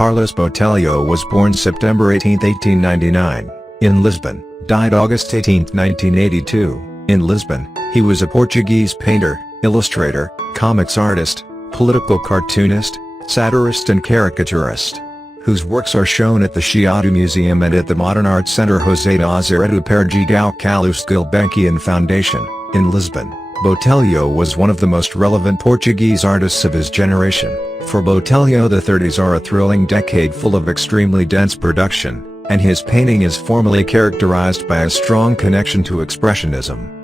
Carlos Botelho was born September 18, 1899, in Lisbon, died August 18, 1982, in Lisbon. He was a Portuguese painter, illustrator, comics artist, political cartoonist, satirist and caricaturist, whose works are shown at the Chiado Museum and at the Modern Art Center José de Azeredo Perdigão Calouste Gulbenkian Foundation, in Lisbon. Botelho was one of the most relevant Portuguese artists of his generation. For Botelho, the 30s are a thrilling decade full of extremely dense production, and his painting is formally characterized by a strong connection to expressionism.